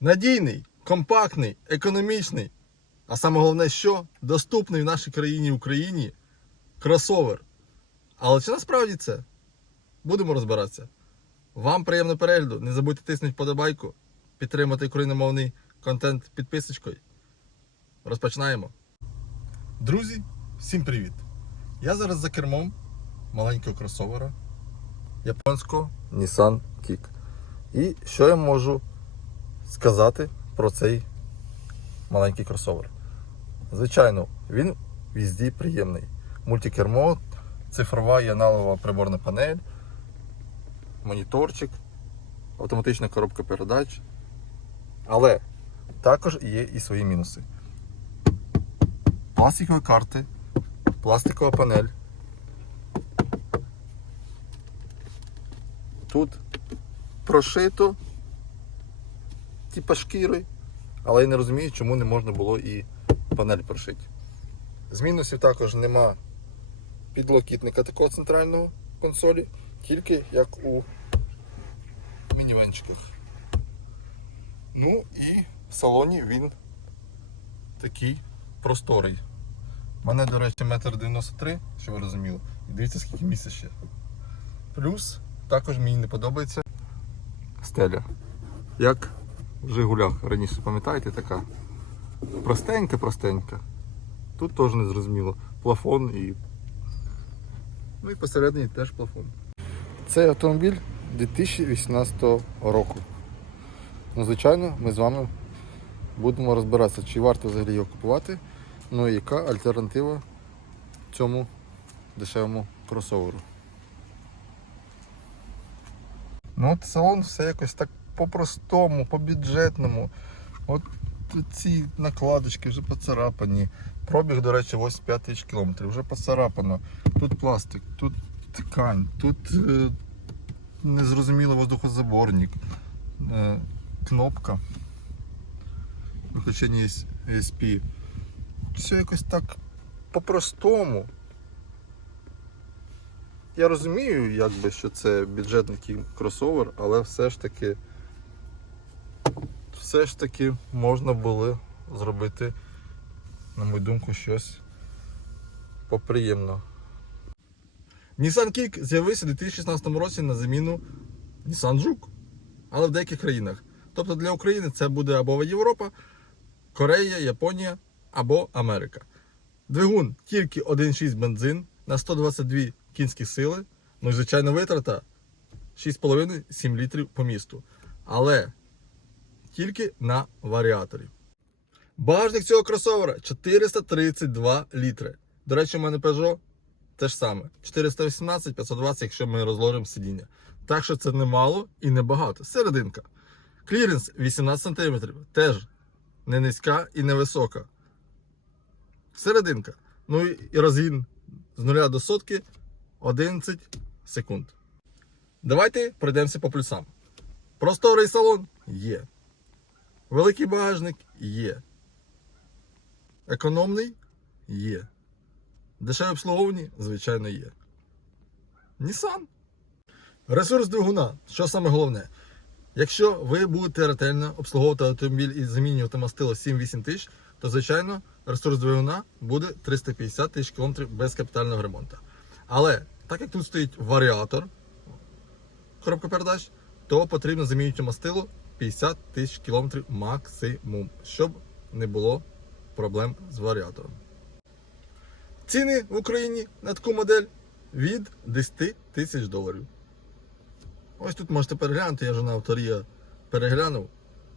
Надійний, компактний, економічний, а саме головне, що доступний в нашій країні Україні кросовер. Але чи насправді це? Будемо розбиратися. Вам приємного перегляду. Не забудьте тиснути подобайку, підтримати україномовний контент підписочкою. Розпочинаємо. Друзі, всім привіт! Я зараз за кермом маленького кросовера японського Nissan Kick. І що я можу сказати про цей маленький кросовер? Звичайно, він в їзді приємний. Мультикермо, цифрова і аналогова приборна панель, моніторчик, автоматична коробка передач. Але також є і свої мінуси. Пластикові карти, пластикова панель. Тут прошито, типа шкіри, але я не розумію, чому не можна було і панель прошити. З мінусів також нема підлокітника такого центрального консолі, тільки як у мінівенчиках. Ну і в салоні він такий просторий. У мене, до речі, 1,93 м, що ви розуміли. І дивіться, скільки місця ще. Плюс також мені не подобається стеля. Як в Жигулях раніше, пам'ятаєте, така простенька-простенька. Тут теж не зрозуміло. Плафон і. Ну і посередині теж плафон. Цей автомобіль 2018 року. Ну, звичайно, ми з вами будемо розбиратися, чи варто взагалі його купувати, ну і яка альтернатива цьому дешевому кросоверу. Ну от салон все якось так по-простому, по-бюджетному. От ці накладочки вже поцарапані. Пробіг, до речі, 85 тисяч кілометрів, вже поцарапано. Тут пластик, тут ткань, тут е, незрозумілий воздухозаборник, е, кнопка. Виключення ESP. Все якось так по-простому. Я розумію, якби, що це бюджетний кросовер, але все ж таки все ж таки можна було зробити, на мою думку, щось поприємно. Nissan Kick з'явився у 2016 році на заміну Nissan Juke, але в деяких країнах. Тобто для України це буде або Європа, Корея, Японія або Америка. Двигун тільки 1.6 бензин на 122 кінські сили. Ну і звичайно витрата 6,5-7 літрів по місту. Але тільки на варіаторі. Багажник цього кросовера 432 літри. До речі, у мене Peugeot те ж саме. 418, 520, якщо ми розложимо сидіння. Так що це немало і небагато. Серединка. Кліренс 18 см. Теж не низька і не висока. Серединка. Ну і розгін з 0 до сотки 11 секунд. Давайте пройдемося по плюсам. Просторий салон є. Великий багажник є. Економний є. Дешеве обслуговування, звичайно, є. Nissan. Ресурс двигуна. Що саме головне? Якщо ви будете ретельно обслуговувати автомобіль і замінювати мастило 7-8 тисяч, то звичайно ресурс двигуна буде 350 тисяч кілометрів без капітального ремонту. Але так як тут стоїть варіатор, коробка передач, то потрібно замінювати мастило 50 тисяч кілометрів максимум, щоб не було проблем з варіатором. Ціни в Україні на таку модель від 10 тисяч доларів. Ось тут можете переглянути, я вже на авторія переглянув.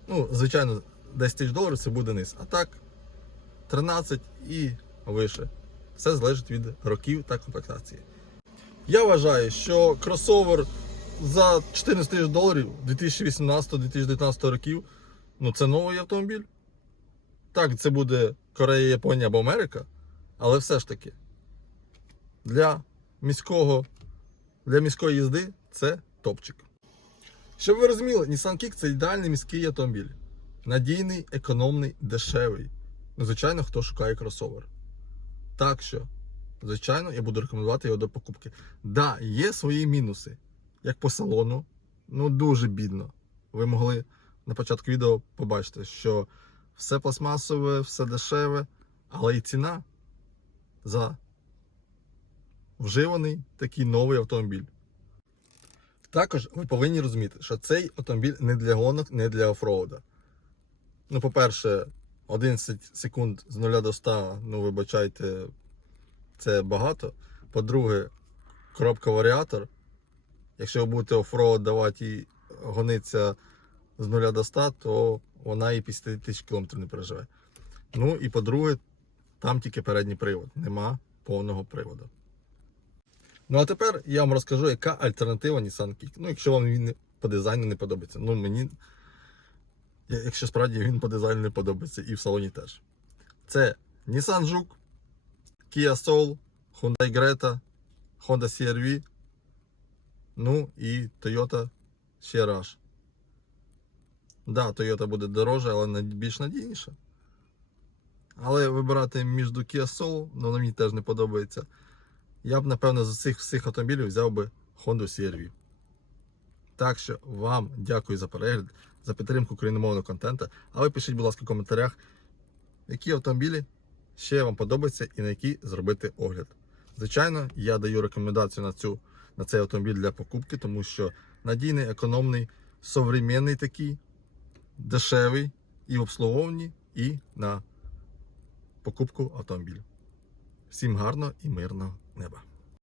Ну, звичайно, 10 тисяч доларів це буде низ. А так 13 і вище. Все залежить від років та комплектації. Я вважаю, що кросовер за 14 тисяч доларів 2018-2019 років ну це новий автомобіль. Так, це буде Корея, Японія або Америка, але все ж таки для міського, для міської їзди це топчик. Щоб ви розуміли, Nissan Kick це ідеальний міський автомобіль. Надійний, економний, дешевий. Ну, звичайно, хто шукає кросовер. Так що, звичайно, я буду рекомендувати його до покупки. Да, є свої мінуси. Як по салону, ну дуже бідно. Ви могли на початку відео побачите, що все пластмасове, все дешеве, але і ціна за вживаний такий новий автомобіль. Також ви повинні розуміти, що цей автомобіль не для гонок, не для офроуда. Ну, по-перше, 11 секунд з 0 до 100, ну вибачайте, це багато. По-друге, коробка варіатор. Якщо ви будете офроуд давати і гонитися з 0 до 100, то вона і 50 тисяч кілометрів не переживе. Ну і по-друге, там тільки передній привод, нема повного приводу. Ну а тепер я вам розкажу, яка альтернатива Nissan Kick. Ну, якщо вам він по дизайну не подобається. Ну, мені, якщо справді він по дизайну не подобається, і в салоні теж. Це Nissan Juke, Kia Soul, Hyundai Greta, Honda CR-V, ну і Toyota Sierra. Да, Toyota буде дорожче, але більш надійніша. Але вибирати між Kia Soul, ну, мені теж не подобається. Я б, напевно, з цих всіх автомобілів взяв би Honda CR-V. Так що вам дякую за перегляд, за підтримку україномовного контенту. А ви пишіть, будь ласка, в коментарях, які автомобілі ще вам подобаються і на які зробити огляд. Звичайно, я даю рекомендацію на, цю, на цей автомобіль для покупки, тому що надійний, економний, современний такий, дешевий і в обслуговуванні, і на покупку автомобіля. Всім гарного і мирного неба!